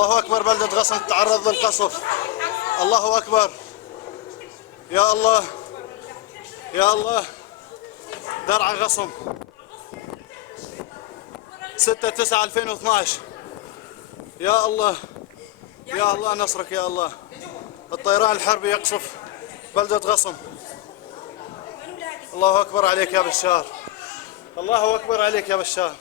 الله أكبر، بلدة غصن تتعرض للقصف. الله أكبر، يا الله يا الله. درعا غصن 6/9/2012. يا الله يا الله نصرك يا الله. الطيران الحربي يقصف بلدة غصن. الله أكبر عليك يا بشار، الله أكبر عليك يا بشار.